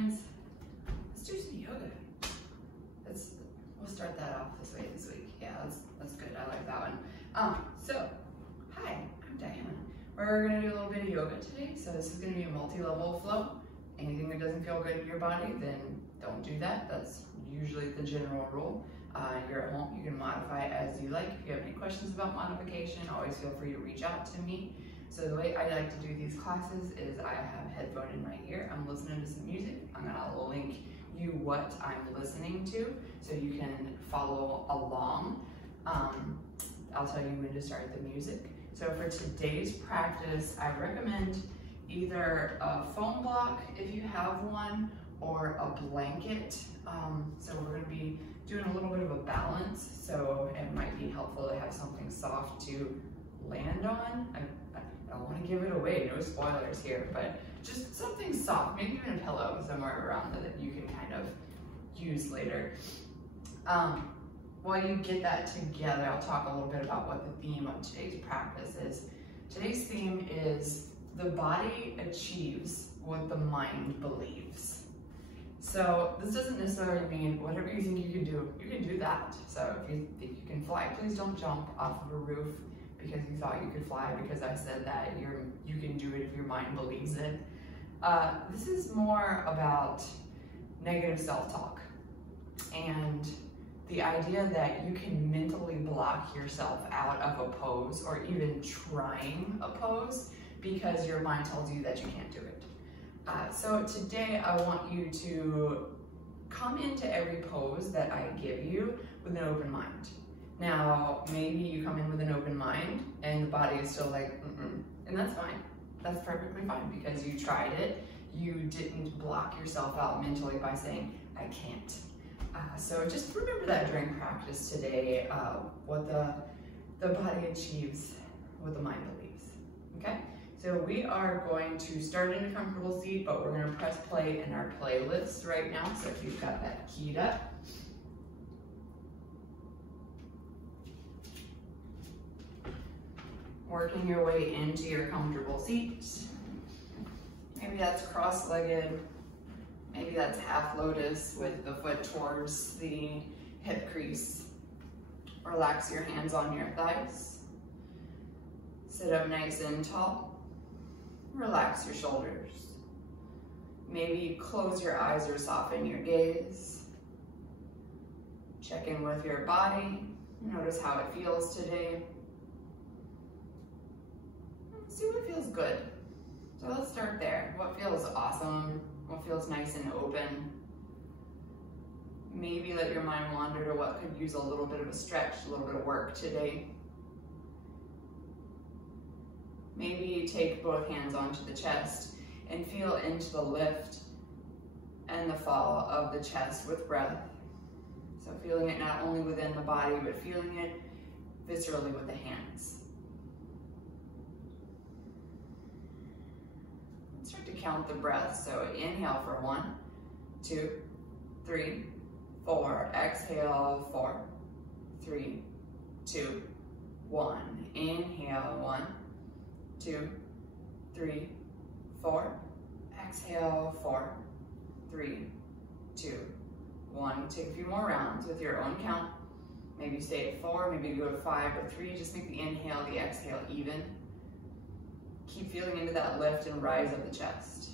questions? Let's do some yoga. We'll start that off this week. Yeah, that's good. I like that one. So, hi, I'm Diana. We're gonna do a little bit of yoga today. So this is gonna be a multi-level flow. Anything that doesn't feel good in your body, then don't do that. That's usually the general rule. You're at home, you can modify it as you like. If you have any questions about modification, always feel free to reach out to me. So the way I like to do these classes is I have a headphone in my ear. I'm listening to some music. I'm gonna link you what I'm listening to so you can follow along. I'll tell you when to start the music. So for today's practice, I recommend either a foam block if you have one, or a blanket. So we're gonna be doing a little bit of a balance, so it might be helpful to have something soft to land on. I don't wanna give it away, no spoilers here, but just something soft, maybe even a pillow somewhere around that you can kind of use later. While you get that together, I'll talk a little bit about what the theme of today's practice is. Today's theme is the body achieves what the mind believes. So this doesn't necessarily mean whatever you think you can do that. So if you think you can fly, please don't jump off of a roof because you thought you could fly because I said that you can do it if your mind believes it. This is more about negative self-talk and the idea that you can mentally block yourself out of a pose or even trying a pose because your mind tells you that you can't do it. So today I want you to come into every pose that I give you with an open mind. Now, maybe you come in with an open mind and the body is still like, and that's fine. That's perfectly fine because you tried it. You didn't block yourself out mentally by saying, I can't. So just remember that during practice today, what the body achieves, what the mind believes, okay? So we are going to start in a comfortable seat, but we're gonna press play in our playlist right now. So if you've got that keyed up. Working your way into your comfortable seat. Maybe that's cross-legged. Maybe that's half lotus with the foot towards the hip crease. Relax your hands on your thighs. Sit up nice and tall. Relax your shoulders. Maybe close your eyes or soften your gaze. Check in with your body. Notice how it feels today. See what feels good. So let's start there. What feels awesome? What feels nice and open? Maybe let your mind wander to what could use a little bit of a stretch, a little bit of work today. Maybe take both hands onto the chest and feel into the lift and the fall of the chest with breath. So feeling it not only within the body, but feeling it viscerally with the hands. Start to count the breath. So inhale for 1, 2, 3, 4. Exhale, 4, 3, 2, 1. Inhale, 1, 2, 3, 4. Exhale, 4, 3, 2, 1. Take a few more rounds with your own count. Maybe stay at 4, maybe go to 5 or 3. Just make the inhale, the exhale even. Keep feeling into that lift and rise of the chest.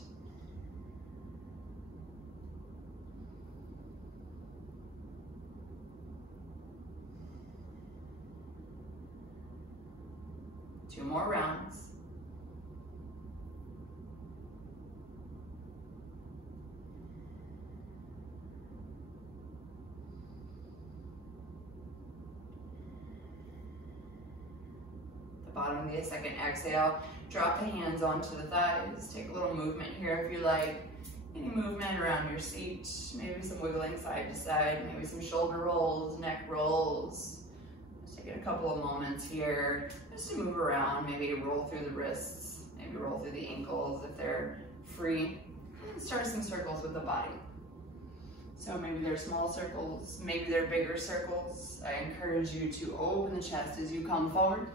Two more rounds. Bottom of the second exhale, drop the hands onto the thighs. Take a little movement here if you like. Any movement around your seat, maybe some wiggling side to side, maybe some shoulder rolls, neck rolls. Just taking a couple of moments here just to move around, maybe roll through the wrists, maybe roll through the ankles if they're free. And start some circles with the body. So maybe they're small circles, maybe they're bigger circles. I encourage you to open the chest as you come forward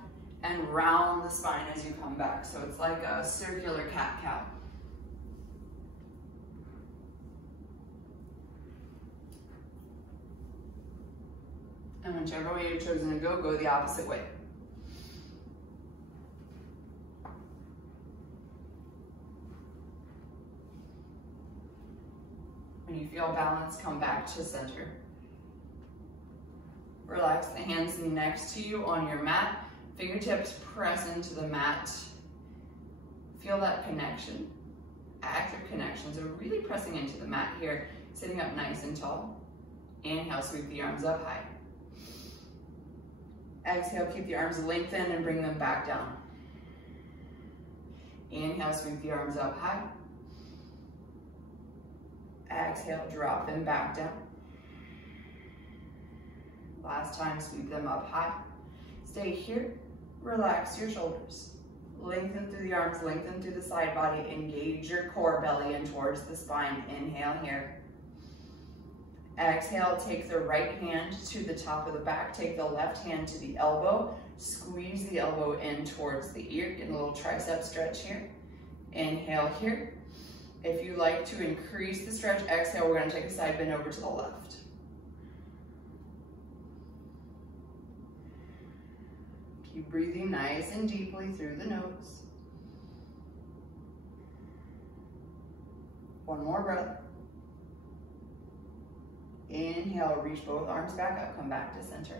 and round the spine as you come back. So it's like a circular cat-cow. And whichever way you've chosen to go, go the opposite way. When you feel balanced, come back to center. Relax the hands next to you on your mat. Fingertips press into the mat. Feel that connection, active connection. So really pressing into the mat here, sitting up nice and tall. Inhale, sweep the arms up high. Exhale, keep the arms lengthened and bring them back down. Inhale, sweep the arms up high. Exhale, drop them back down. Last time, sweep them up high. Stay here, relax your shoulders. Lengthen through the arms, lengthen through the side body. Engage your core, belly in towards the spine. Inhale here. Exhale, take the right hand to the top of the back. Take the left hand to the elbow. Squeeze the elbow in towards the ear. Get a little tricep stretch here. Inhale here. If you like to increase the stretch, exhale, we're gonna take a side bend over to the left. Keep breathing nice and deeply through the nose. One more breath. Inhale, reach both arms back up, come back to center.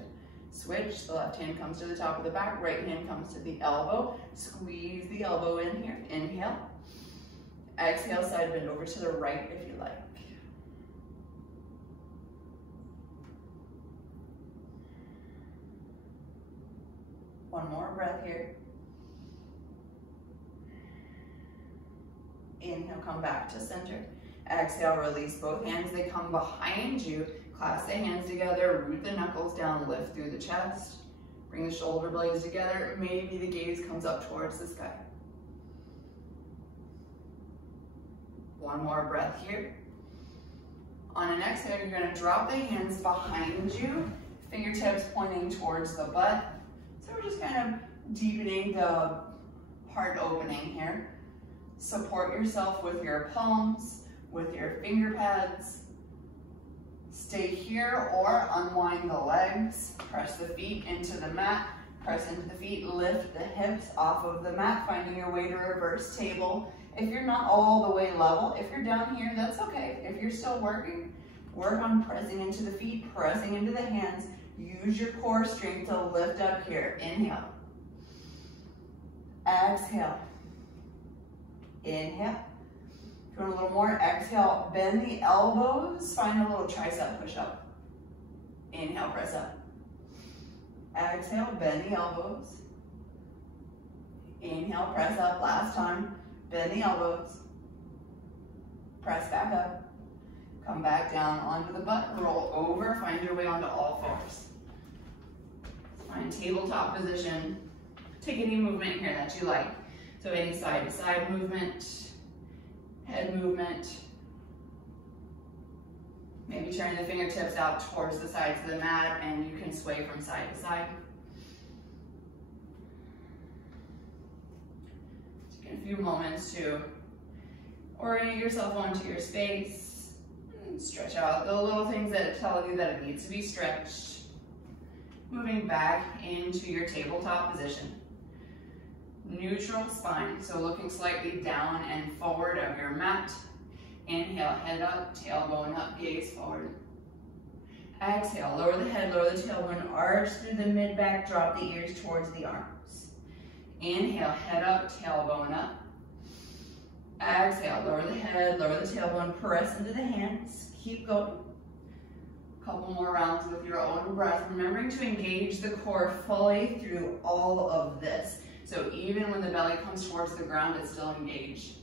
Switch, the left hand comes to the top of the back, right hand comes to the elbow. Squeeze the elbow in here. Inhale. Exhale, side bend over to the right if you like. One more breath here. Inhale, come back to center. Exhale, release both hands. They come behind you. Clasp the hands together, root the knuckles down, lift through the chest. Bring the shoulder blades together. Maybe the gaze comes up towards the sky. One more breath here. On an exhale, you're gonna drop the hands behind you, fingertips pointing towards the butt. So we're just kind of deepening the heart opening here. Support yourself with your palms, with your finger pads. Stay here or unwind the legs. Press the feet into the mat. Press into the feet, lift the hips off of the mat, finding your way to reverse table. If you're not all the way level, if you're down here, that's okay. If you're still working, work on pressing into the feet, pressing into the hands. Use your core strength to lift up here. Inhale. Exhale. Inhale. If you want a little more, exhale. Bend the elbows. Find a little tricep push up. Inhale, press up. Exhale, bend the elbows. Inhale, press up. Last time. Bend the elbows. Press back up. Come back down onto the butt. Roll over. Find your way onto all fours. Find tabletop position. Take any movement here that you like. So any side to side movement, head movement. Maybe turn the fingertips out towards the sides of the mat and you can sway from side to side. Take a few moments to orient yourself onto your space. Stretch out the little things that tell you that it needs to be stretched. Moving back into your tabletop position. Neutral spine, so looking slightly down and forward of your mat. Inhale, head up, tailbone up, gaze forward. Exhale, lower the head, lower the tailbone, arch through the mid-back, drop the ears towards the arms. Inhale, head up, tailbone up. Exhale, lower the head, lower the tailbone, press into the hands. Keep going. Couple more rounds with your own breath. Remembering to engage the core fully through all of this. So even when the belly comes towards the ground, it's still engaged.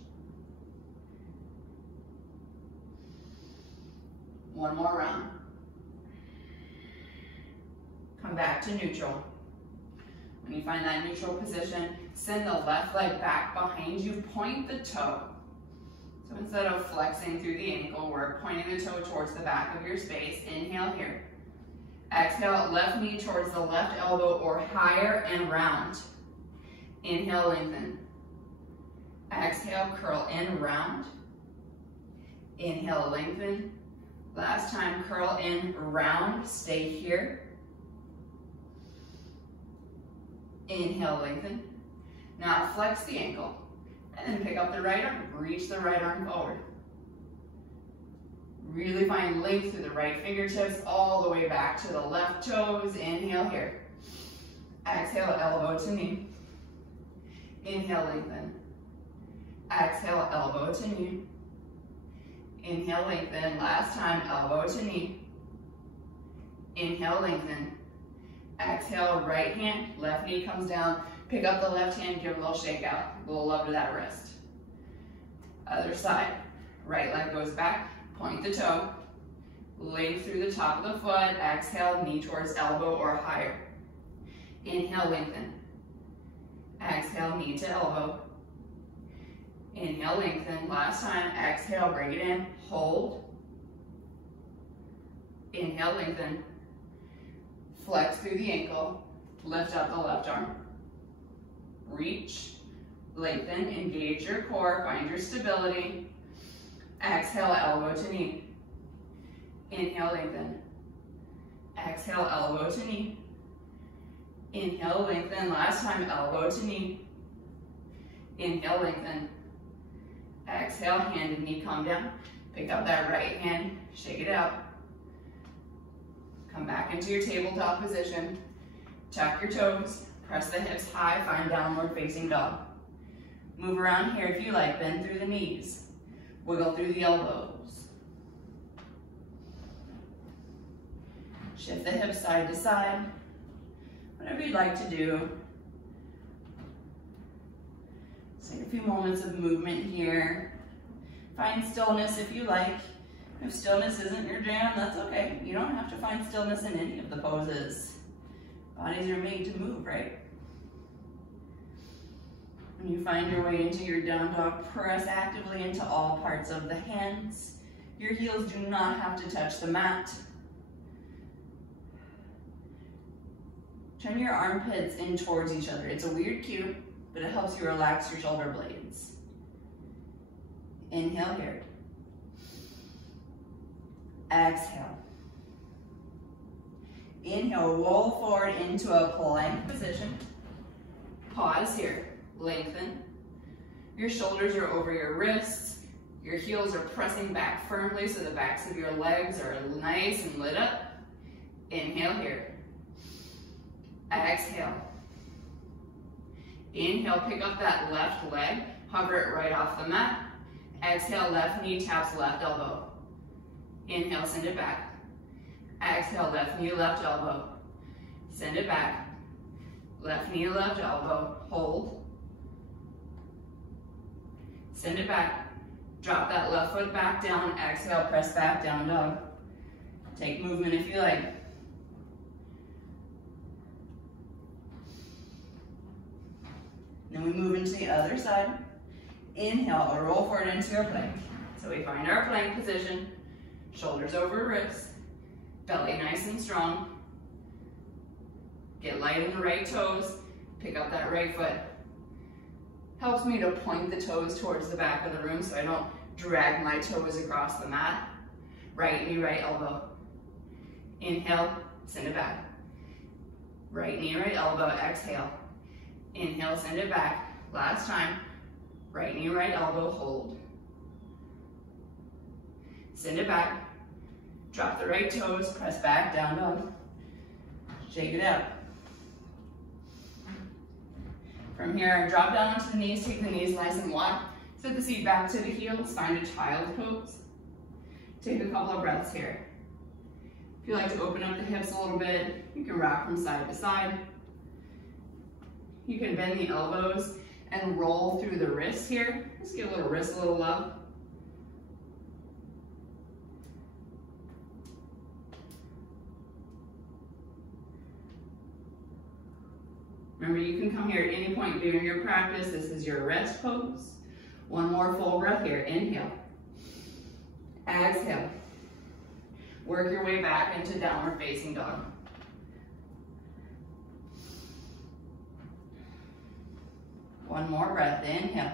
One more round. Come back to neutral. When you find that neutral position, send the left leg back behind you, point the toe. So instead of flexing through the ankle, we're pointing the toe towards the back of your space. Inhale here. Exhale, left knee towards the left elbow or higher and round. Inhale, lengthen. Exhale, curl in, round. Inhale, lengthen. Last time, curl in, round. Stay here. Inhale, lengthen. Now flex the ankle. And then pick up the right arm, reach the right arm forward. Really find length through the right fingertips all the way back to the left toes. Inhale here. Exhale, elbow to knee. Inhale, lengthen. Exhale, elbow to knee. Inhale, lengthen. Last time, elbow to knee. Inhale, lengthen. Exhale, right hand, left knee comes down. Pick up the left hand, give a little shake out. A little love to that wrist. Other side. Right leg goes back, point the toe. Length through the top of the foot. Exhale, knee towards elbow or higher. Inhale, lengthen. Exhale, knee to elbow. Inhale, lengthen. Last time, exhale, bring it in. Hold. Inhale, lengthen. Flex through the ankle. Lift up the left arm. Reach, lengthen, engage your core, find your stability. Exhale, elbow to knee. Inhale, lengthen. Exhale, elbow to knee. Inhale, lengthen. Last time, elbow to knee. Inhale, lengthen. Exhale, hand and knee come down. Pick up that right hand, shake it out. Come back into your tabletop position. Tuck your toes. Press the hips high, find downward facing dog. Move around here if you like, bend through the knees. Wiggle through the elbows. Shift the hips side to side. Whatever you'd like to do. Take a few moments of movement here. Find stillness if you like. If stillness isn't your jam, that's okay. You don't have to find stillness in any of the poses. Bodies are made to move, right? When you find your way into your down dog, press actively into all parts of the hands. Your heels do not have to touch the mat. Turn your armpits in towards each other. It's a weird cue, but it helps you relax your shoulder blades. Inhale here. Exhale. Inhale, roll forward into a plank position. Pause here, lengthen. Your shoulders are over your wrists. Your heels are pressing back firmly so the backs of your legs are nice and lit up. Inhale here. Exhale. Inhale, pick up that left leg, hover it right off the mat. Exhale, left knee taps left elbow. Inhale, send it back. Exhale, left knee, left elbow. Send it back. Left knee, left elbow. Hold. Send it back. Drop that left foot back down. Exhale, press back, down dog. Take movement if you like. Then we move into the other side. Inhale, or roll forward into your plank. So we find our plank position. Shoulders over wrists. Belly nice and strong. Get light in the right toes. Pick up that right foot. Helps me to point the toes towards the back of the room so I don't drag my toes across the mat. Right knee, right elbow. Inhale, send it back. Right knee, right elbow, exhale. Inhale, send it back. Last time. Right knee, right elbow, hold. Send it back. Drop the right toes, press back, down dog. Shake it out. From here, drop down onto the knees, take the knees nice and wide. Set the seat back to the heels, find a child's pose. Take a couple of breaths here. If you like to open up the hips a little bit, you can rock from side to side. You can bend the elbows and roll through the wrists here. Just give a little wrist a little love. Remember, you can come here at any point during your practice. This is your rest pose. One more full breath here. Inhale. Exhale. Work your way back into downward facing dog. One more breath. Inhale.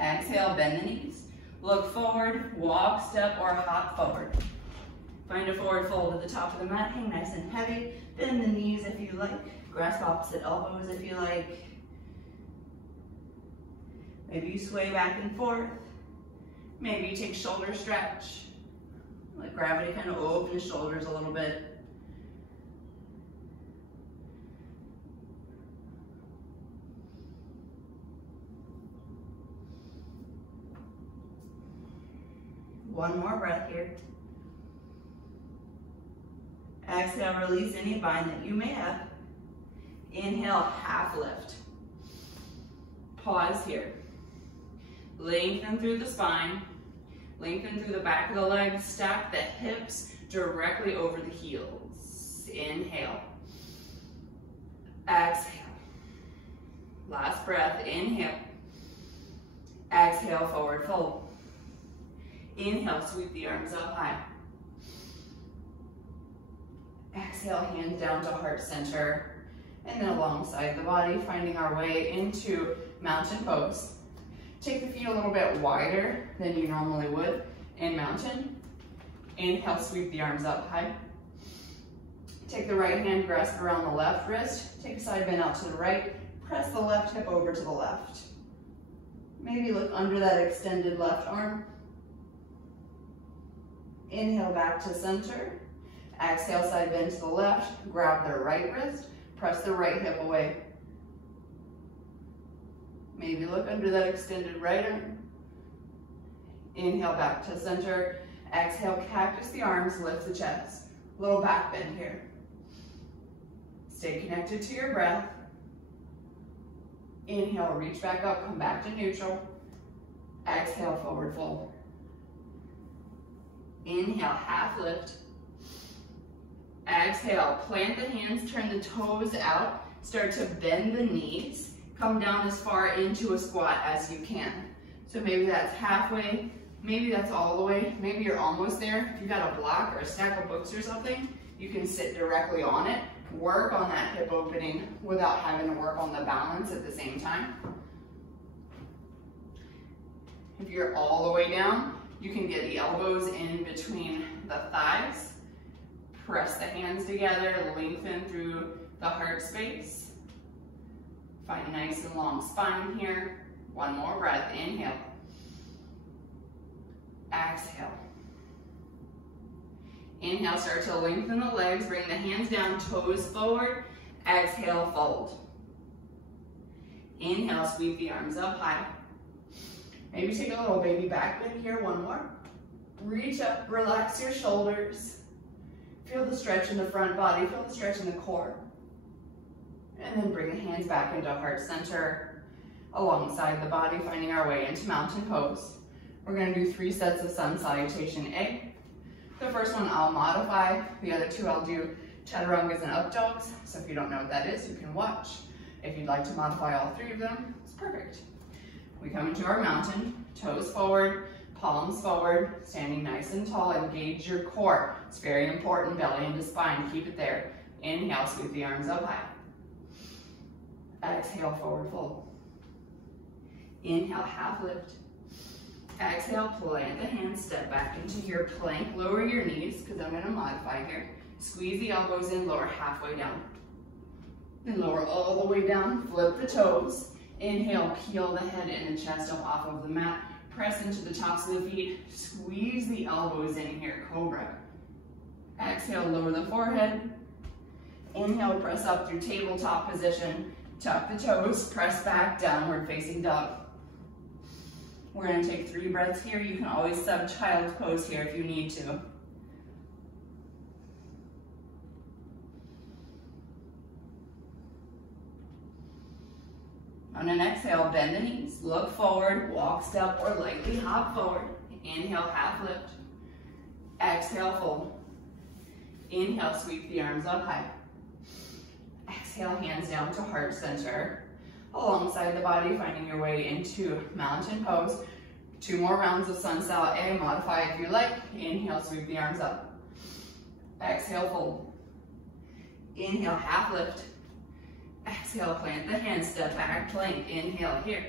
Exhale, bend the knees. Look forward, walk, step, or hop forward. Find a forward fold at the top of the mat. Hang nice and heavy. Bend the knees if you like. Grasp opposite elbows if you like. Maybe you sway back and forth. Maybe you take shoulder stretch. Let gravity kind of open the shoulders a little bit. One more breath here. Exhale, release any bind that you may have. Inhale, half lift. Pause here. Lengthen through the spine. Lengthen through the back of the legs. Stack the hips directly over the heels. Inhale. Exhale. Last breath. Inhale. Exhale, forward fold. Inhale, sweep the arms up high. Exhale, hands down to heart center. And then alongside the body, finding our way into mountain pose. Take the feet a little bit wider than you normally would in mountain. Inhale, sweep the arms up high. Take the right hand, grasp around the left wrist. Take a side bend out to the right. Press the left hip over to the left. Maybe look under that extended left arm. Inhale, back to center. Exhale, side bend to the left. Grab the right wrist. Press the right hip away. Maybe look under that extended right arm. Inhale, back to center. Exhale, cactus the arms, lift the chest. Little back bend here. Stay connected to your breath. Inhale, reach back up, come back to neutral. Exhale, forward fold. Inhale, half lift. Exhale, plant the hands, turn the toes out. Start to bend the knees. Come down as far into a squat as you can. So maybe that's halfway, maybe that's all the way, maybe you're almost there. If you've got a block or a stack of books or something, you can sit directly on it. Work on that hip opening without having to work on the balance at the same time. If you're all the way down, you can get the elbows in between the thighs. Press the hands together, lengthen through the heart space. Find a nice and long spine here. One more breath, inhale. Exhale. Inhale, start to lengthen the legs, bring the hands down, toes forward. Exhale, fold. Inhale, sweep the arms up high. Maybe take a little baby back bend here, one more. Reach up, relax your shoulders. Feel the stretch in the front body, feel the stretch in the core. And then bring the hands back into heart center, alongside the body, finding our way into mountain pose. We're gonna do 3 sets of sun salutation A. The first one I'll modify, the other 2 I'll do chaturangas and up dogs. So if you don't know what that is, you can watch. If you'd like to modify all 3 of them, it's perfect. We come into our mountain, toes forward, palms forward, standing nice and tall. Engage your core. It's very important, belly into spine, keep it there. Inhale, sweep the arms up high. Exhale, forward fold. Inhale, half lift. Exhale, plant the hands, step back into your plank. Lower your knees, because I'm going to modify here. Squeeze the elbows in, lower halfway down. Then lower all the way down, flip the toes. Inhale, peel the head and the chest up off of the mat. Press into the tops of the feet. Squeeze the elbows in here, cobra. Exhale, lower the forehead. Inhale, press up through tabletop position. Tuck the toes, press back, downward facing dog. We're going to take 3 breaths here. You can always sub child's pose here if you need to. On an exhale, bend the knees, look forward, walk, step, or lightly hop forward. Inhale, half lift. Exhale, fold. Inhale, sweep the arms up high. Exhale, hands down to heart center. Alongside the body, finding your way into mountain pose. 2 more rounds of sun sal A, modify if you like. Inhale, sweep the arms up. Exhale, fold. Inhale, half lift. Exhale, plant the hands, step back, plank. Inhale here.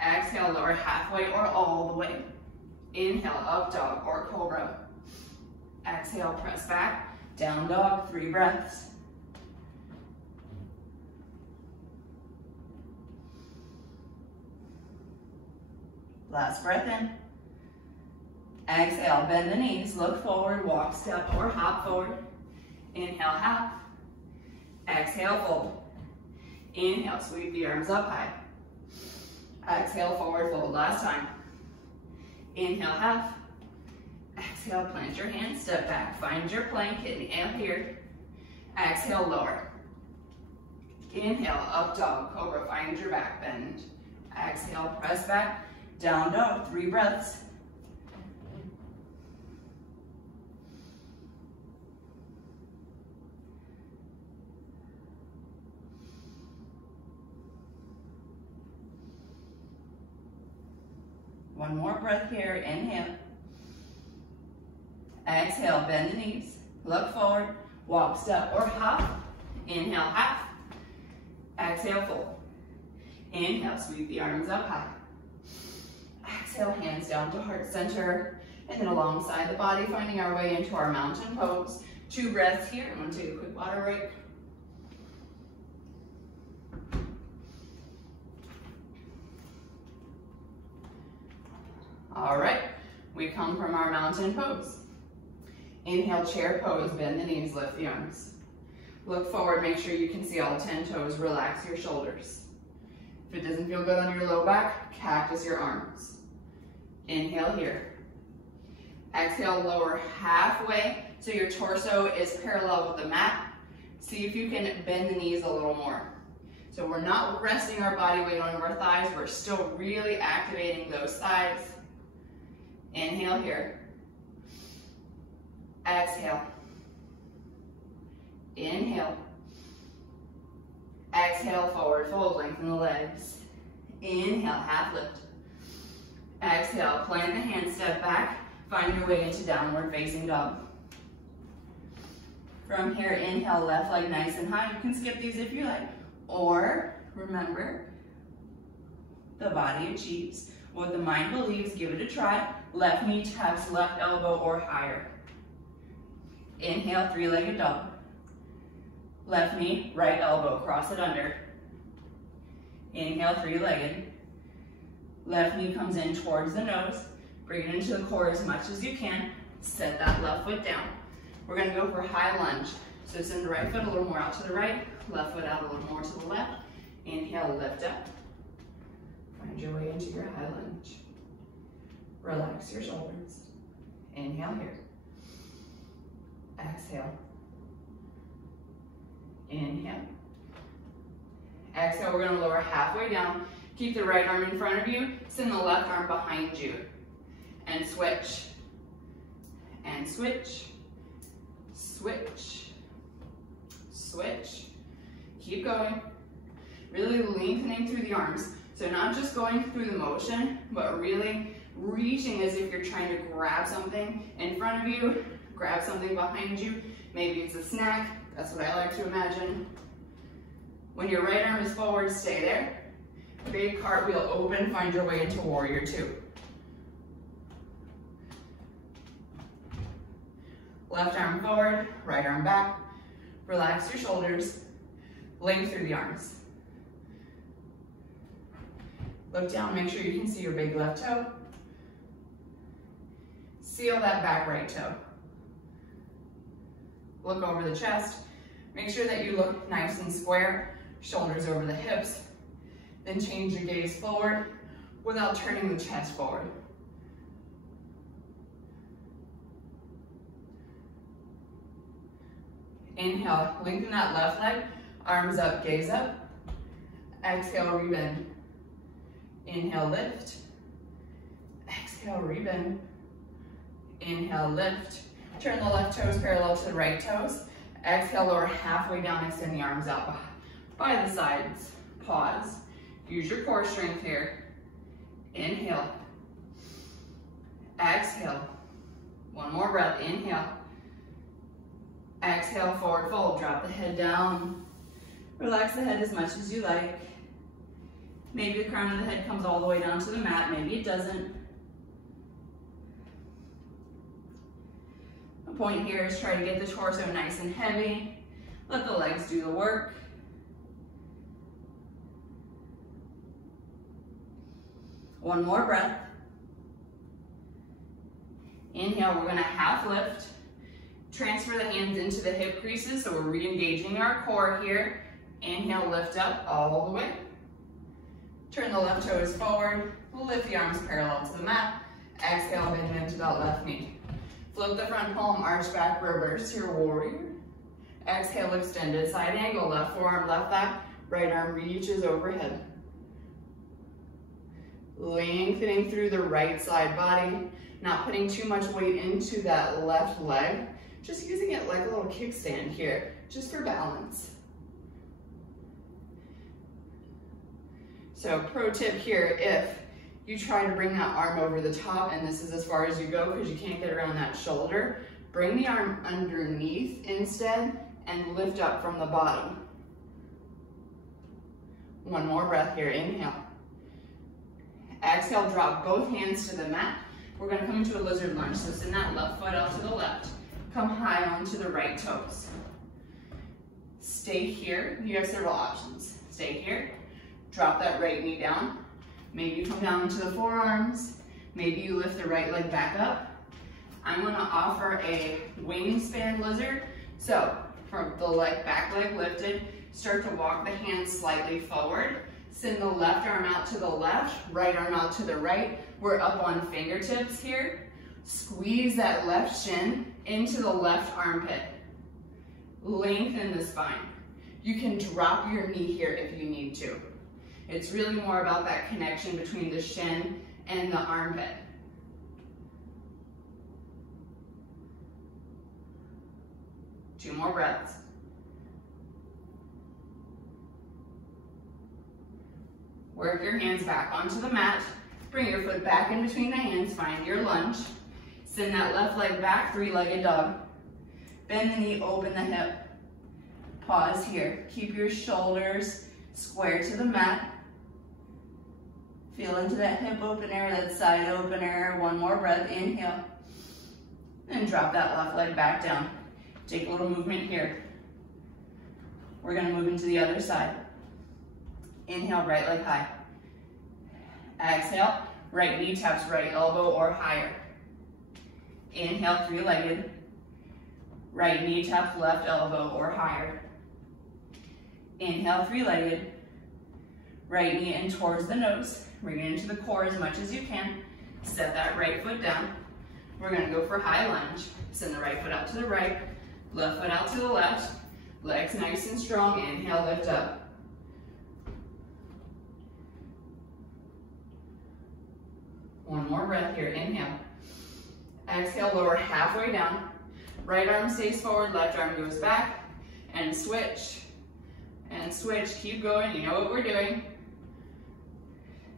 Exhale, lower halfway or all the way. Inhale, up dog or cobra. Exhale, press back, down dog, 3 breaths. Last breath in. Exhale, bend the knees, look forward, walk, step, or hop forward. Inhale, half. Exhale, fold. Inhale, sweep the arms up high. Exhale, forward fold, last time. Inhale, half. Exhale, plant your hands, step back, find your plank, inhale here. Exhale, lower. Inhale, up dog, cobra, find your back bend. Exhale, press back, down dog, 3 breaths. One more breath here, inhale. Exhale, bend the knees, look forward, walk, step, or hop. Inhale, half. Exhale, fold. Inhale, sweep the arms up high. Exhale, hands down to heart center, and then alongside the body, finding our way into our mountain pose. 2 breaths here. I'm gonna take a quick water break. All right, we come from our mountain pose. Inhale, chair pose, bend the knees, lift the arms. Look forward, make sure you can see all 10 toes, relax your shoulders. If it doesn't feel good on your low back, cactus your arms. Inhale here. Exhale, lower halfway so your torso is parallel with the mat. See if you can bend the knees a little more. So we're not resting our body weight on our thighs, we're still really activating those thighs. Inhale here. Exhale. Inhale. Exhale, forward fold, lengthen the legs. Inhale, half lift. Exhale, plant the hands, step back, find your way into downward facing dog. From here, inhale, left leg nice and high. You can skip these if you like. Or, remember, the body achieves what the mind believes. Give it a try. Left knee taps left elbow or higher. Inhale, 3-legged dog. Left knee, right elbow, cross it under. Inhale, 3-legged. Left knee comes in towards the nose. Bring it into the core as much as you can. Set that left foot down. We're gonna go for high lunge. So send the right foot a little more out to the right, left foot out a little more to the left. Inhale, lift up. Find your way into your high lunge. Relax your shoulders. Inhale here. Exhale. Inhale. Exhale, we're gonna lower halfway down. Keep the right arm in front of you. Send the left arm behind you. And switch. And switch. Switch. Switch. Keep going. Really lengthening through the arms. So not just going through the motion, but really reaching as if you're trying to grab something in front of you, grab something behind you. Maybe it's a snack. That's what I like to imagine. When your right arm is forward, stay there. Big cartwheel open, find your way into warrior 2. Left arm forward, right arm back. Relax your shoulders, length through the arms. Look down, make sure you can see your big left toe. Seal that back right toe. Look over the chest. Make sure that you look nice and square, shoulders over the hips. Then change your gaze forward without turning the chest forward. Inhale, lengthen that left leg, arms up, gaze up. Exhale, rebend. Inhale, lift. Exhale, rebend. Inhale, lift. Turn the left toes parallel to the right toes. Exhale, lower halfway down, extend the arms out by the sides. Pause. Use your core strength here. Inhale. Exhale. One more breath. Inhale. Exhale, forward fold. Drop the head down. Relax the head as much as you like. Maybe the crown of the head comes all the way down to the mat. Maybe it doesn't. The point here is try to get the torso nice and heavy. Let the legs do the work. One more breath. Inhale, we're gonna half lift. Transfer the hands into the hip creases, so we're re-engaging our core here. Inhale, lift up all the way. Turn the left toes forward, lift the arms parallel to the mat. Exhale, bend into that left knee. Flip the front palm, arch back, reverse your warrior. Exhale, extended side angle, left forearm, left thigh, right arm reaches overhead. Lengthening through the right side body, not putting too much weight into that left leg, just using it like a little kickstand here, just for balance. So pro tip here, if you try to bring that arm over the top and this is as far as you go because you can't get around that shoulder, bring the arm underneath instead and lift up from the bottom. One more breath here, inhale. Exhale, drop both hands to the mat. We're gonna come into a lizard lunge, so send that left foot out to the left. Come high onto the right toes. Stay here, you have several options. Stay here, drop that right knee down. Maybe you come down into the forearms. Maybe you lift the right leg back up. I'm gonna offer a wingspan lizard. So from the back leg lifted, start to walk the hands slightly forward. Send the left arm out to the left, right arm out to the right. We're up on fingertips here. Squeeze that left shin into the left armpit. Lengthen the spine. You can drop your knee here if you need to. It's really more about that connection between the shin and the armpit. Two more breaths. Work your hands back onto the mat. Bring your foot back in between the hands. Find your lunge. Send that left leg back, three-legged dog. Bend the knee, open the hip. Pause here. Keep your shoulders square to the mat. Feel into that hip opener, that side opener. One more breath, inhale. And drop that left leg back down. Take a little movement here. We're gonna move into the other side. Inhale, right leg high. Exhale, right knee taps right elbow or higher. Inhale, three-legged. Right knee taps left elbow or higher. Inhale, three-legged. Right knee in towards the nose. Bring it into the core as much as you can. Set that right foot down. We're gonna go for high lunge. Send the right foot out to the right, left foot out to the left. Legs nice and strong. Inhale, lift up. One more breath here, inhale. Exhale, lower halfway down. Right arm stays forward, left arm goes back, and switch. And switch, keep going, you know what we're doing.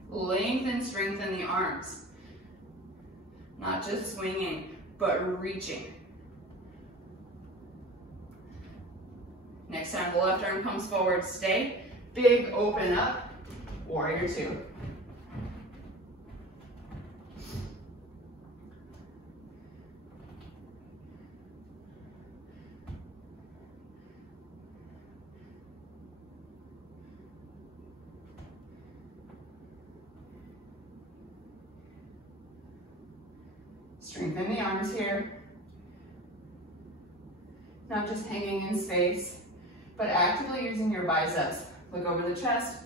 Lengthen, strengthen the arms. Not just swinging, but reaching. Next time the left arm comes forward, stay. Big open up, warrior two. Strengthen the arms here. Not just hanging in space, but actively using your biceps. Look over the chest.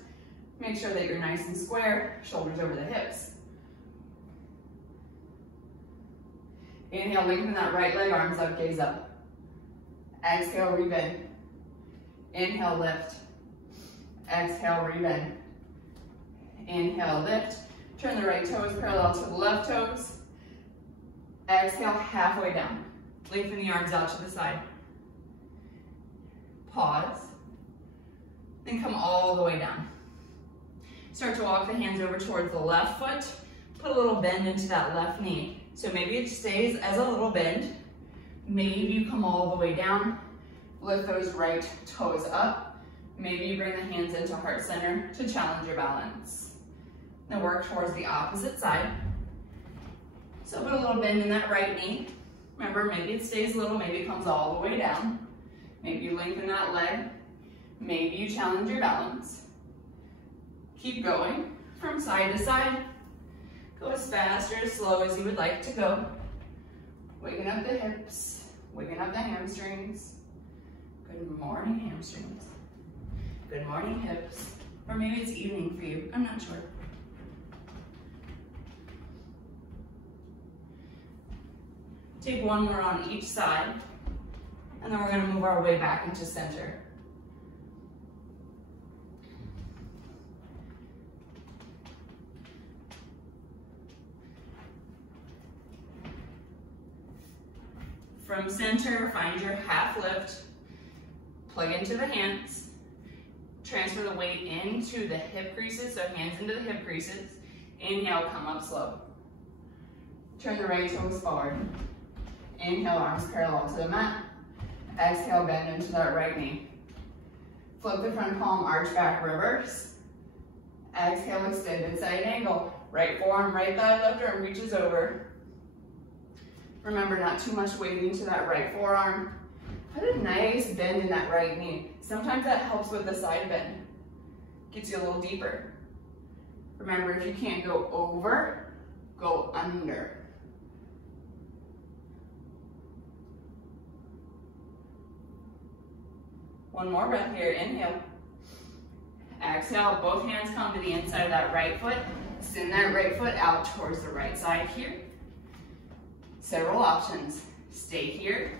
Make sure that you're nice and square, shoulders over the hips. Inhale, lengthen that right leg, arms up, gaze up. Exhale, rebend. Inhale, lift. Exhale, rebend. Inhale, lift. Turn the right toes parallel to the left toes. Exhale, halfway down. Lengthen the arms out to the side. Pause. Then come all the way down. Start to walk the hands over towards the left foot. Put a little bend into that left knee. So maybe it stays as a little bend. Maybe you come all the way down. Lift those right toes up. Maybe you bring the hands into heart center to challenge your balance. Then work towards the opposite side. So put a little bend in that right knee. Remember, maybe it stays little, maybe it comes all the way down. Maybe you lengthen that leg. Maybe you challenge your balance. Keep going from side to side. Go as fast or as slow as you would like to go. Waking up the hips, waking up the hamstrings. Good morning, hamstrings. Good morning, hips. Or maybe it's evening for you, I'm not sure. Take one more on each side, and then we're gonna move our way back into center. From center, find your half lift, plug into the hands, transfer the weight into the hip creases, so hands into the hip creases. Inhale, come up slow. Turn the right toes forward. Inhale, arms parallel to the mat. Exhale, bend into that right knee. Flip the front palm, arch back, reverse. Exhale, extended side angle. Right forearm, right thigh, left arm reaches over. Remember, not too much weight into that right forearm. Put a nice bend in that right knee. Sometimes that helps with the side bend. Gets you a little deeper. Remember, if you can't go over, go under. One more breath here, inhale. Exhale, both hands come to the inside of that right foot. Send that right foot out towards the right side here. Several options. Stay here,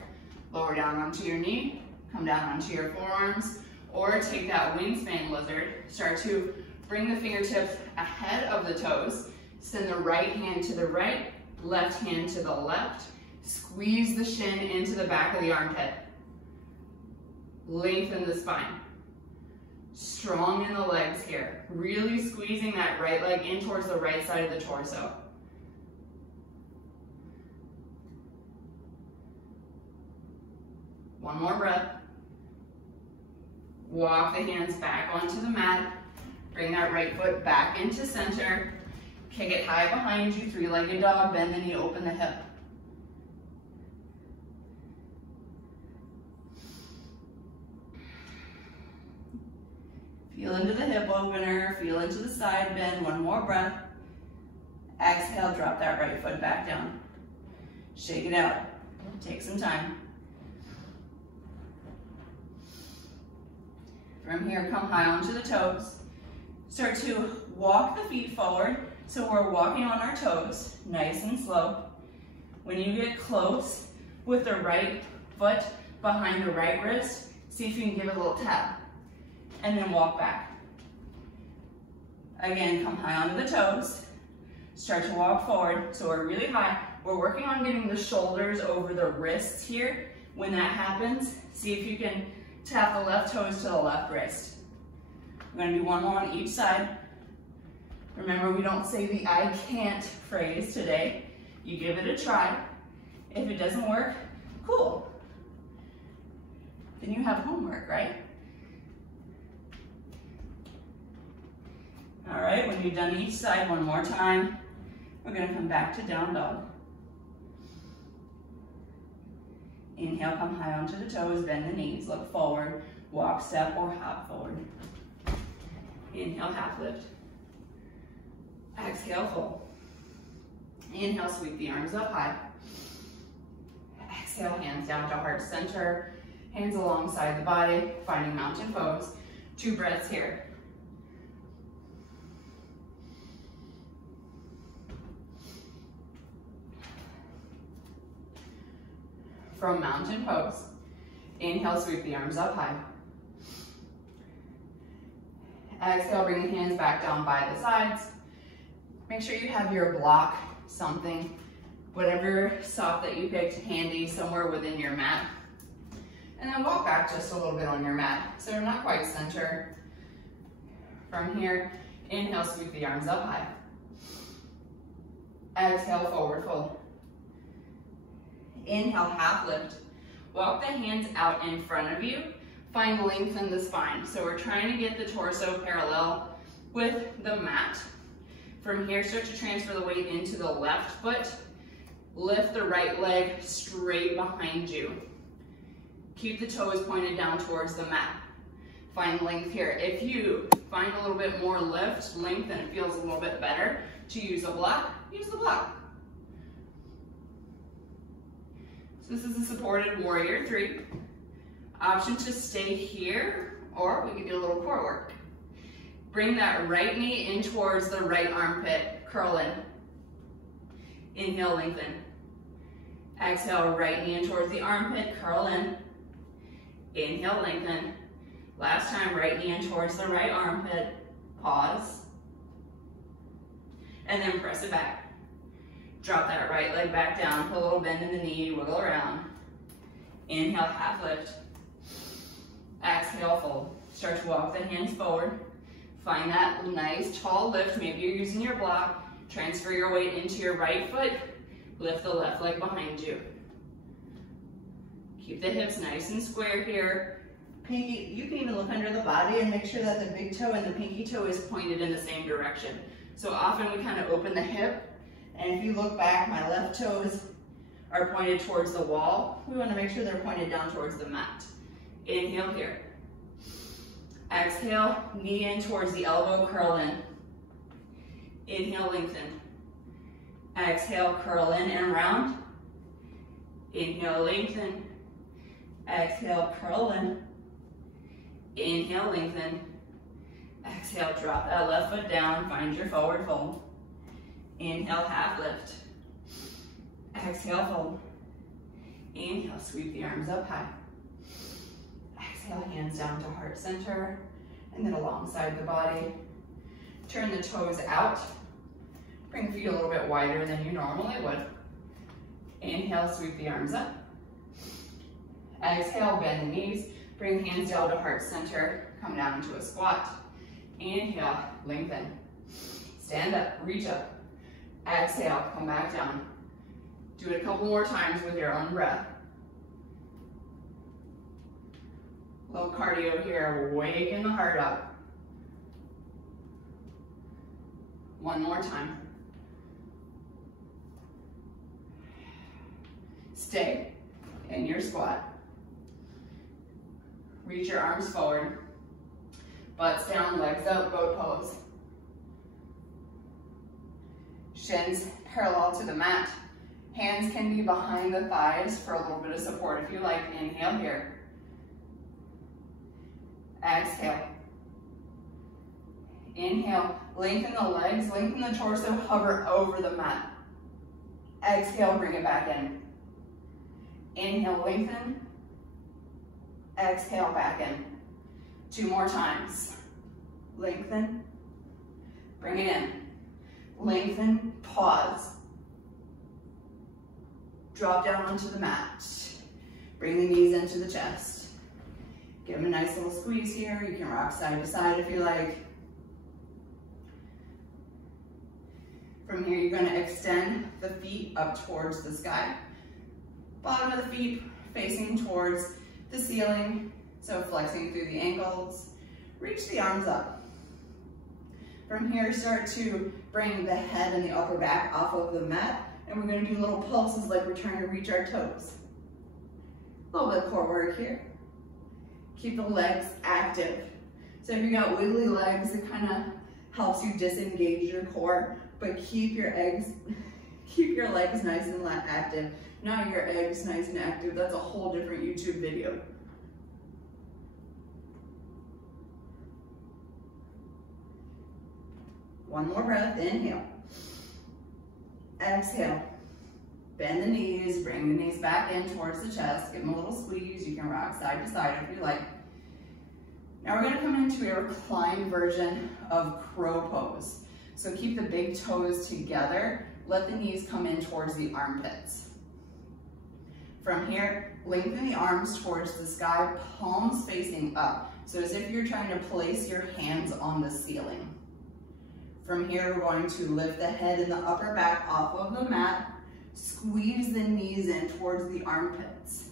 lower down onto your knee, come down onto your forearms, or take that wingspan lizard. Start to bring the fingertips ahead of the toes. Send the right hand to the right, left hand to the left. Squeeze the shin into the back of the armpit. Lengthen the spine. Strong in the legs here. Really squeezing that right leg in towards the right side of the torso. One more breath. Walk the hands back onto the mat. Bring that right foot back into center. Kick it high behind you, three-legged dog. Bend the knee, open the hip. Feel into the hip opener, feel into the side bend. One more breath. Exhale, drop that right foot back down. Shake it out. Take some time. From here, come high onto the toes. Start to walk the feet forward. So we're walking on our toes, nice and slow. When you get close with the right foot behind the right wrist, see if you can give it a little tap. And then walk back. Again, come high onto the toes. Start to walk forward. So we're really high. We're working on getting the shoulders over the wrists here. When that happens, see if you can tap the left toes to the left wrist. We're going to do one more on each side. Remember, we don't say the I can't phrase today. You give it a try. If it doesn't work, cool. Then you have homework, right? All right, when you've done each side one more time, we're going to come back to down dog. Inhale, come high onto the toes, bend the knees, look forward, walk, step, or hop forward. Inhale, half lift. Exhale, fold. Inhale, sweep the arms up high. Exhale, hands down to heart center, hands alongside the body, finding mountain pose. 2 breaths here. From mountain pose, inhale, sweep the arms up high. Exhale, bring the hands back down by the sides. Make sure you have your block, something, whatever sock that you picked handy somewhere within your mat. And then walk back just a little bit on your mat, so you're not quite center. From here, inhale, sweep the arms up high. Exhale, forward fold. Inhale, half lift. Walk the hands out in front of you. Find length in the spine. So we're trying to get the torso parallel with the mat. From here, start to transfer the weight into the left foot. Lift the right leg straight behind you. Keep the toes pointed down towards the mat. Find length here. If you find a little bit more length, and it feels a little bit better to use a block, use the block. So this is a supported warrior 3. Option to stay here, or we can do a little core work. Bring that right knee in towards the right armpit, curl in. Inhale, lengthen. Exhale, right knee in towards the armpit, curl in. Inhale, lengthen. Last time, right knee in towards the right armpit, pause. And then press it back. Drop that right leg back down, put a little bend in the knee, wiggle around. Inhale, half lift. Exhale, fold. Start to walk the hands forward. Find that nice tall lift. Maybe you're using your block. Transfer your weight into your right foot. Lift the left leg behind you. Keep the hips nice and square here. Pinky, you can even look under the body and make sure that the big toe and the pinky toe is pointed in the same direction. So often we kind of open the hip, and if you look back, my left toes are pointed towards the wall. We want to make sure they're pointed down towards the mat. Inhale here. Exhale, knee in towards the elbow, curl in. Inhale, lengthen. Exhale, curl in and round. Inhale, lengthen. Exhale, curl in. Inhale, lengthen. Exhale, drop that left foot down, find your forward fold. Inhale, half lift. Exhale, fold. Inhale, sweep the arms up high. Exhale, hands down to heart center, and then alongside the body. Turn the toes out. Bring feet a little bit wider than you normally would. Inhale, sweep the arms up. Exhale, bend the knees. Bring hands down to heart center. Come down into a squat. Inhale, lengthen. Stand up, reach up. Exhale, come back down. Do it a couple more times with your own breath. A little cardio here, waking the heart up. One more time. Stay in your squat. Reach your arms forward. Butts down, legs up, boat pose. Shins parallel to the mat. Hands can be behind the thighs for a little bit of support if you like. Inhale here. Exhale. Inhale, lengthen the legs, lengthen the torso, hover over the mat. Exhale, bring it back in. Inhale, lengthen. Exhale, back in. 2 more times. Lengthen. Bring it in. Lengthen, pause. Drop down onto the mat. Bring the knees into the chest. Give them a nice little squeeze here. You can rock side to side if you like. From here, you're going to extend the feet up towards the sky. Bottom of the feet facing towards the ceiling, so flexing through the ankles. Reach the arms up. From here, start to bring the head and the upper back off of the mat, and we're going to do little pulses like we're trying to reach our toes. A little bit of core work here. Keep the legs active. So if you got wiggly legs, it kind of helps you disengage your core, but keep your legs nice and active. Now your eggs nice and active. That's a whole different YouTube video. One more breath, inhale. Exhale. Bend the knees, bring the knees back in towards the chest. Give them a little squeeze. You can rock side to side if you like. Now we're gonna come into a reclined version of crow pose. So keep the big toes together. Let the knees come in towards the armpits. From here, lengthen the arms towards the sky, palms facing up. So as if you're trying to place your hands on the ceiling. From here, we're going to lift the head and the upper back off of the mat. Squeeze the knees in towards the armpits.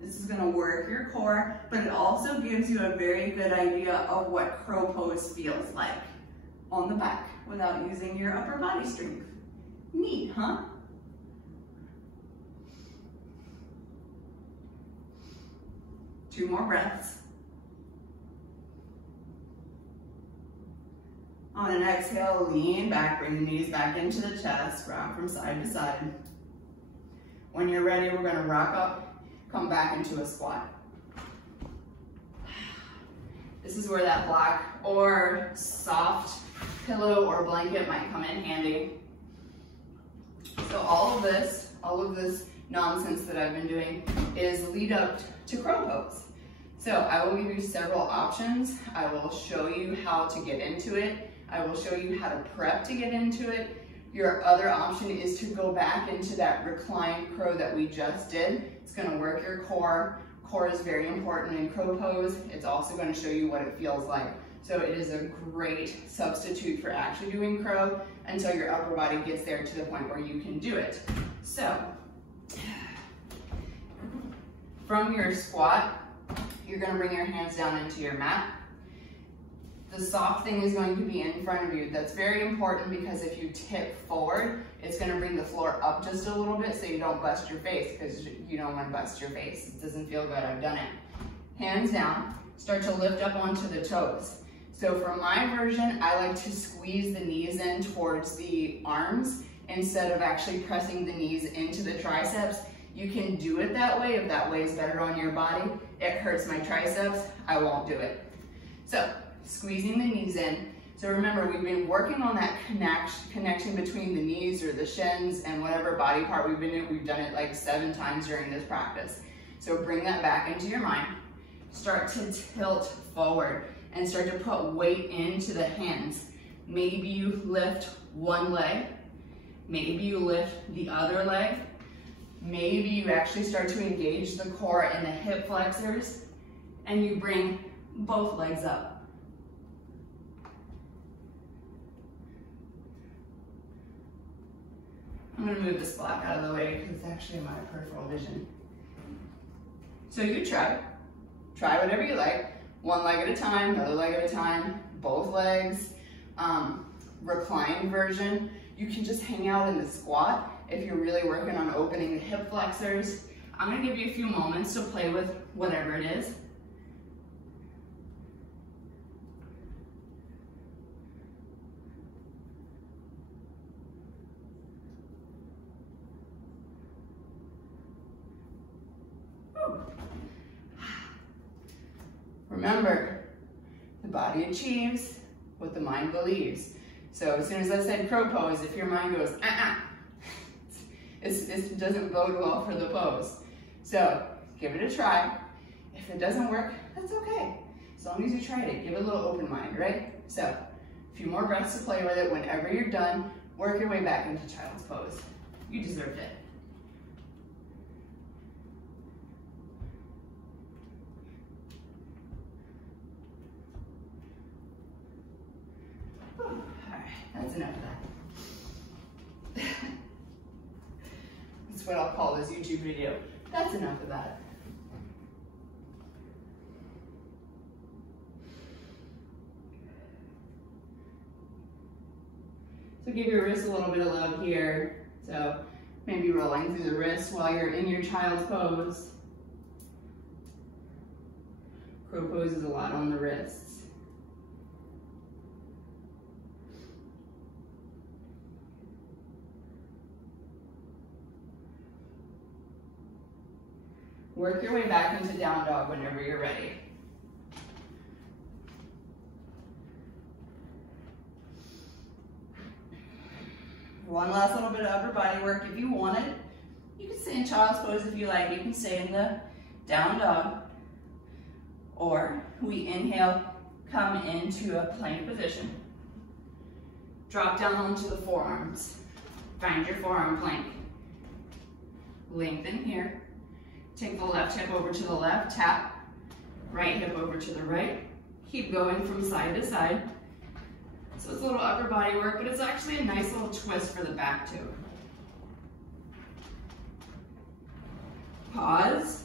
This is gonna work your core, but it also gives you a very good idea of what crow pose feels like on the back without using your upper body strength. Neat, huh? Two more breaths. On an exhale, lean back, bring the knees back into the chest, rock from side to side. When you're ready, we're gonna rock up, come back into a squat. This is where that black or soft pillow or blanket might come in handy. So all of this nonsense that I've been doing is lead up to crow pose. So I will give you several options. I will show you how to get into it. I will show you how to prep to get into it. Your other option is to go back into that reclined crow that we just did. It's gonna work your core. Core is very important in crow pose. It's also gonna show you what it feels like. So it is a great substitute for actually doing crow until your upper body gets there to the point where you can do it. So, from your squat, you're gonna bring your hands down into your mat. The soft thing is going to be in front of you. That's very important because if you tip forward, it's gonna bring the floor up just a little bit so you don't bust your face, because you don't wanna bust your face. It doesn't feel good, I've done it. Hands down, start to lift up onto the toes. So for my version, I like to squeeze the knees in towards the arms instead of actually pressing the knees into the triceps. You can do it that way if that way is better on your body. It hurts my triceps, I won't do it. So, squeezing the knees in. So remember, we've been working on that connection between the knees or the shins and whatever body part we've been in. We've done it like 7 times during this practice. So bring that back into your mind. Start to tilt forward and start to put weight into the hands. Maybe you lift one leg, maybe you lift the other leg, maybe you actually start to engage the core and the hip flexors, and you bring both legs up. I'm gonna move this block out of the way because it's actually in my peripheral vision. So you try whatever you like. One leg at a time, another leg at a time, both legs. Reclined version, you can just hang out in the squat if you're really working on opening the hip flexors. I'm gonna give you a few moments to play with whatever it is. Remember, the body achieves what the mind believes. So as soon as I said crow pose, if your mind goes, it doesn't bode well for the pose. So give it a try. If it doesn't work, that's okay. As long as you tried it, give it a little open mind, right? So a few more breaths to play with it. Whenever you're done, work your way back into child's pose. You deserved it. That's enough of that. That's what I'll call this YouTube video. That's enough of that. So give your wrist a little bit of love here. So maybe rolling through the wrist while you're in your child's pose. Crow pose is a lot on the wrists. Work your way back into down dog whenever you're ready. One last little bit of upper body work if you want it. You can stay in child's pose if you like. You can stay in the down dog. Or we inhale, come into a plank position. Drop down onto the forearms. Find your forearm plank. Lengthen here. Take the left hip over to the left, tap. Right hip over to the right. Keep going from side to side. So it's a little upper body work, but it's actually a nice little twist for the back too. Pause.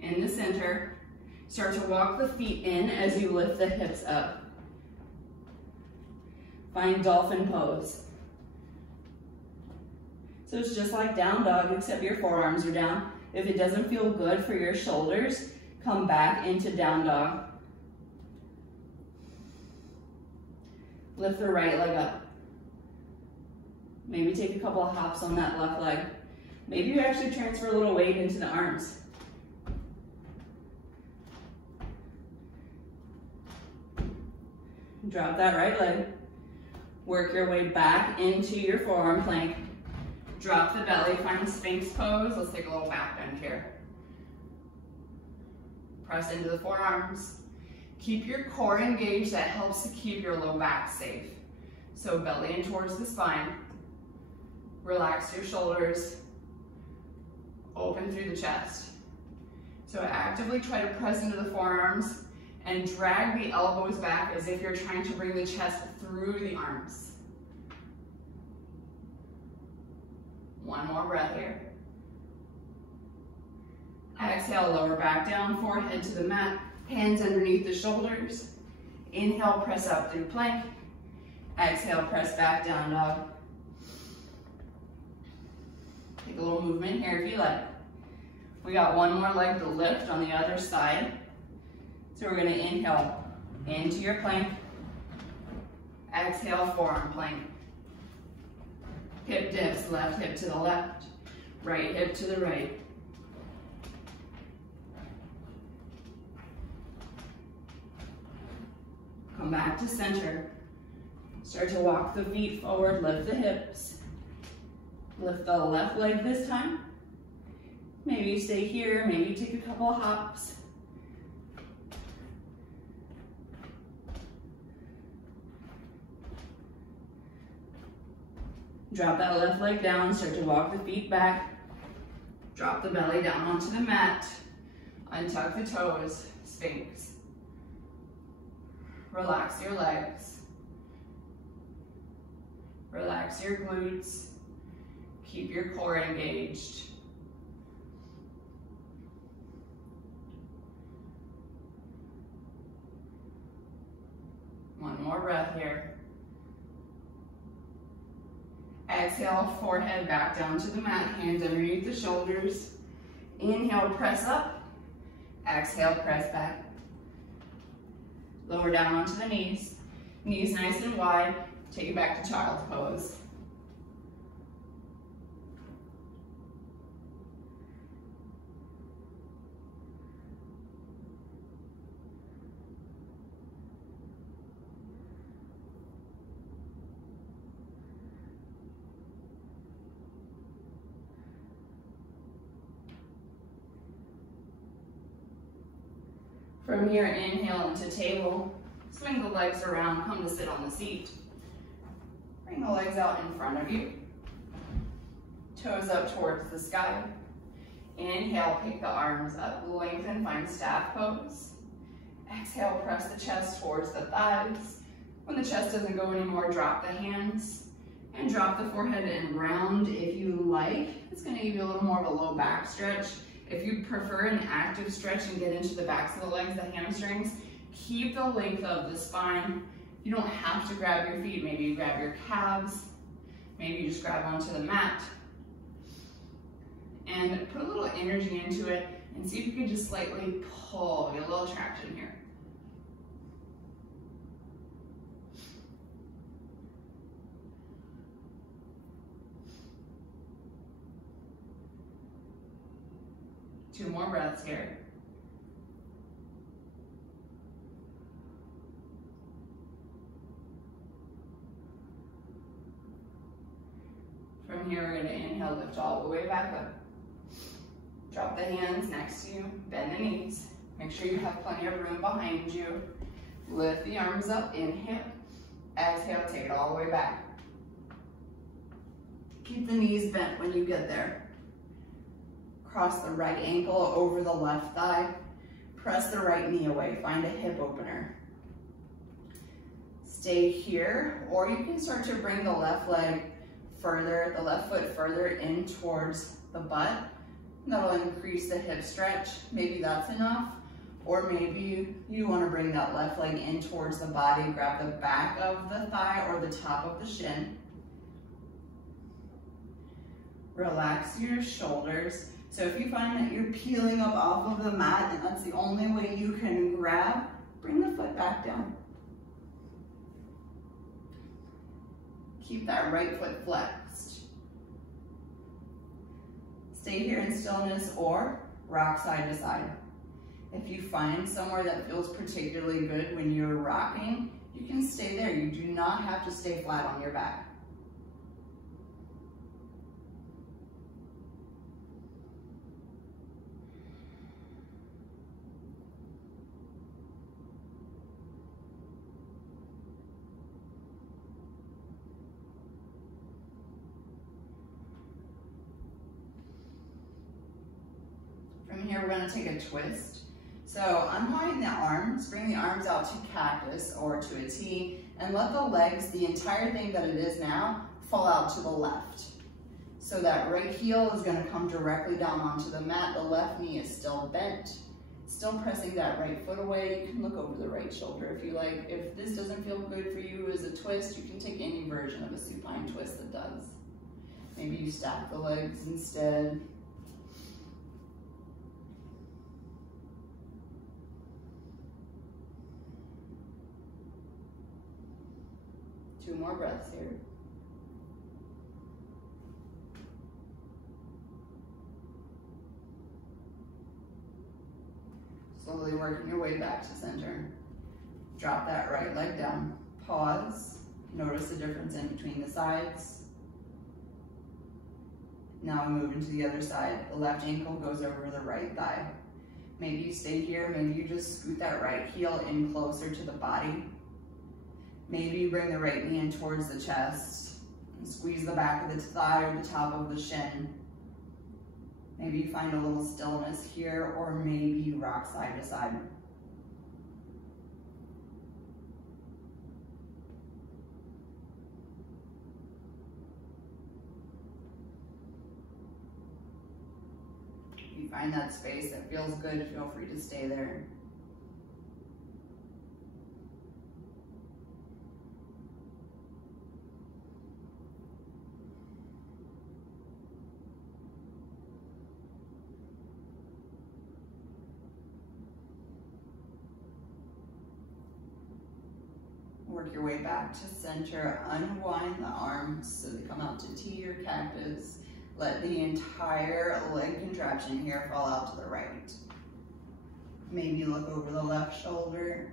In the center. Start to walk the feet in as you lift the hips up. Find dolphin pose. So it's just like down dog, except your forearms are down. If it doesn't feel good for your shoulders, come back into down dog. Lift the right leg up. Maybe take a couple of hops on that left leg. Maybe you actually transfer a little weight into the arms. Drop that right leg. Work your way back into your forearm plank. Drop the belly, find Sphinx pose. Let's take a little back bend here. Press into the forearms. Keep your core engaged. That helps to keep your low back safe. So belly in towards the spine. Relax your shoulders. Open through the chest. So actively try to press into the forearms and drag the elbows back as if you're trying to bring the chest through the arms. One more breath here. Exhale, lower back down, forehead to the mat, hands underneath the shoulders. Inhale, press up through plank. Exhale, press back down dog. Take a little movement here if you like. We got one more leg to lift on the other side. So we're gonna inhale into your plank. Exhale, forearm plank. Hip dips, left hip to the left, right hip to the right. Come back to center. Start to walk the feet forward, lift the hips. Lift the left leg this time. Maybe you stay here, maybe you take a couple of hops. Drop that left leg down, start to walk the feet back. Drop the belly down onto the mat. Untuck the toes, Sphinx. Relax your legs. Relax your glutes. Keep your core engaged. One more breath here. Exhale, forehead back down to the mat, hands underneath the shoulders. Inhale, press up. Exhale, press back. Lower down onto the knees. Knees nice and wide. Take it back to child's pose. From here, inhale into table. Swing the legs around, come to sit on the seat. Bring the legs out in front of you. Toes up towards the sky. Inhale, pick the arms up, lengthen, find staff pose. Exhale, press the chest towards the thighs. When the chest doesn't go anymore, drop the hands and drop the forehead and round if you like. It's gonna give you a little more of a low back stretch. If you prefer an active stretch and get into the backs of the legs, the hamstrings, keep the length of the spine. You don't have to grab your feet. Maybe you grab your calves. Maybe you just grab onto the mat. And put a little energy into it and see if you can just slightly pull, get a little traction here. Two more breaths here. From here, we're going to inhale, lift all the way back up. Drop the hands next to you, bend the knees. Make sure you have plenty of room behind you. Lift the arms up, inhale. Exhale, take it all the way back. Keep the knees bent when you get there. Cross the right ankle over the left thigh. Press the right knee away, find a hip opener. Stay here, or you can start to bring the left leg further, the left foot further in towards the butt. That'll increase the hip stretch. Maybe that's enough. Or maybe you want to bring that left leg in towards the body, grab the back of the thigh or the top of the shin. Relax your shoulders. So if you find that you're peeling up off of the mat and that's the only way you can grab, bring the foot back down. Keep that right foot flexed. Stay here in stillness or rock side to side. If you find somewhere that feels particularly good when you're rocking, you can stay there. You do not have to stay flat on your back. From here, we're going to take a twist. So unwind the arms, bring the arms out to cactus or to a T, and let the legs, the entire thing that it is now, fall out to the left. So that right heel is going to come directly down onto the mat. The left knee is still bent, still pressing that right foot away. You can look over the right shoulder if you like. If this doesn't feel good for you as a twist, you can take any version of a supine twist that does. Maybe you stack the legs instead. Two more breaths here. Slowly working your way back to center. Drop that right leg down. Pause. Notice the difference in between the sides. Now move into the other side. The left ankle goes over the right thigh. Maybe you stay here. Maybe you just scoot that right heel in closer to the body. Maybe you bring the right knee in towards the chest and squeeze the back of the thigh or the top of the shin. Maybe you find a little stillness here, or maybe you rock side to side. If you find that space that feels good, feel free to stay there. Work your way back to center, unwind the arms so they come out to T or cactus. Let the entire leg contraction here fall out to the right. Maybe look over the left shoulder,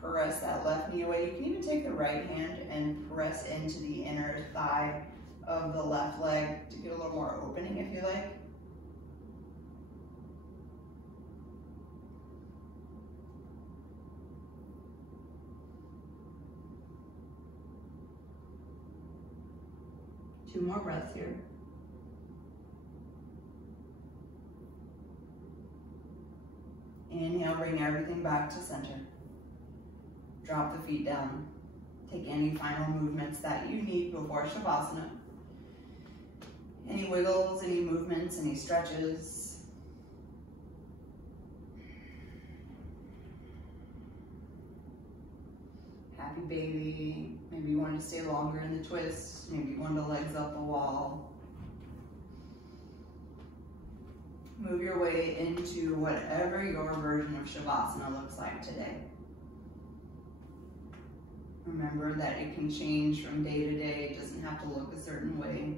press that left knee away. You can even take the right hand and press into the inner thigh of the left leg to get a little more opening if you like. Two more breaths here. Inhale, bring everything back to center. Drop the feet down. Take any final movements that you need before Shavasana. Any wiggles, any movements, any stretches. Happy baby. Maybe you want to stay longer in the twist. Maybe you want the legs up the wall. Move your way into whatever your version of Shavasana looks like today. Remember that it can change from day to day. It doesn't have to look a certain way.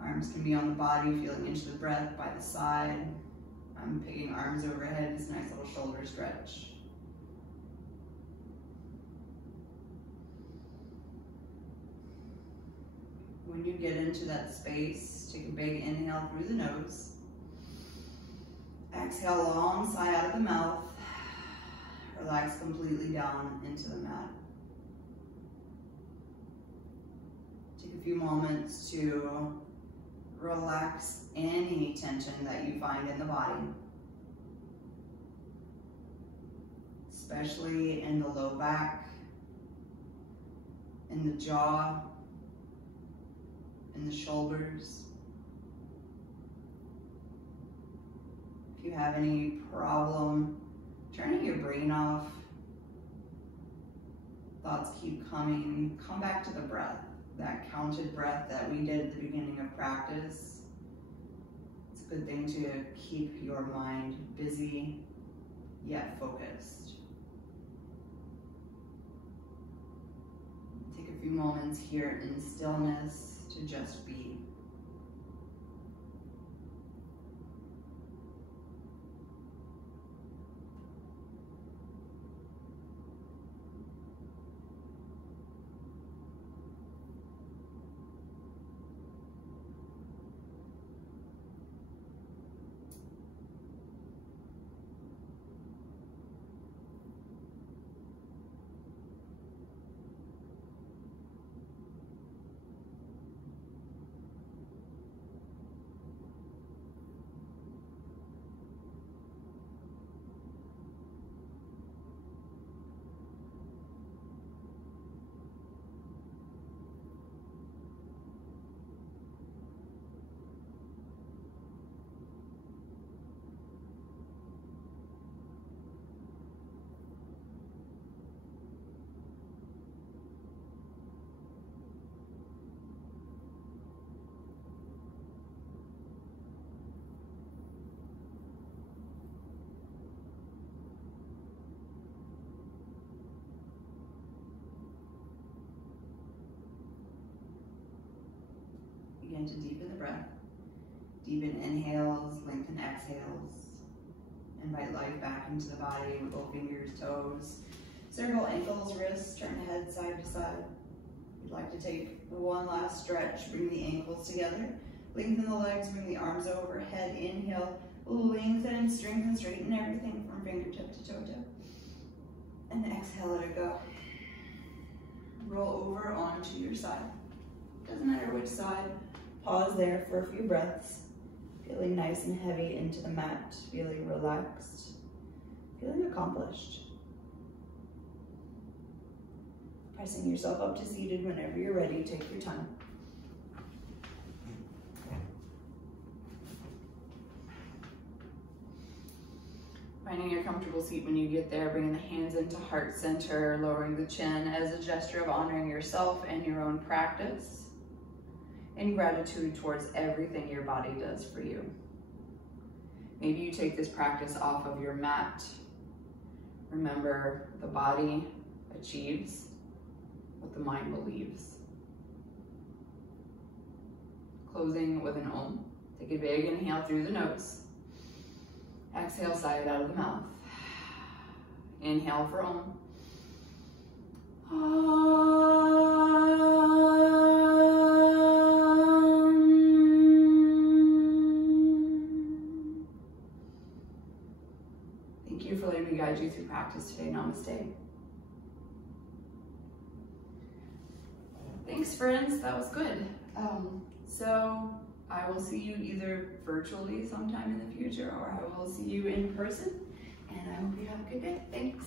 Arms can be on the body, feeling into the breath by the side. I'm picking arms overhead, this nice little shoulder stretch. When you get into that space, take a big inhale through the nose. Exhale, long sigh out of the mouth. Relax completely down into the mat. Take a few moments to relax any tension that you find in the body, especially in the low back, in the jaw, in the shoulders. If you have any problem turning your brain off, thoughts keep coming, come back to the breath, that counted breath that we did at the beginning of practice. It's a good thing to keep your mind busy yet focused. Take a few moments here in stillness to just be. begin to deepen the breath. Deepen inhales, lengthen exhales. Invite life back into the body, wiggle fingers, toes. Circle ankles, wrists, turn the head side to side. If you'd like to take one last stretch, bring the ankles together. Lengthen the legs, bring the arms overhead. Inhale, lengthen, strengthen, straighten everything from fingertip to toe tip. And exhale, let it go. Roll over onto your side. Doesn't matter which side. Pause there for a few breaths. Feeling nice and heavy into the mat. Feeling relaxed. Feeling accomplished. Pressing yourself up to seated whenever you're ready. Take your time. Finding your comfortable seat when you get there, bringing the hands into heart center, lowering the chin as a gesture of honoring yourself and your own practice, and gratitude towards everything your body does for you. Maybe you take this practice off of your mat. Remember, the body achieves what the mind believes. Closing with an Om. Take a big inhale through the nose. Exhale, sigh it out of the mouth. Inhale for Om. Thank you for letting me guide you through practice today. Namaste. Thanks, friends. That was good. So I will see you either virtually sometime in the future, or I will see you in person, and I hope you have a good day. Thanks.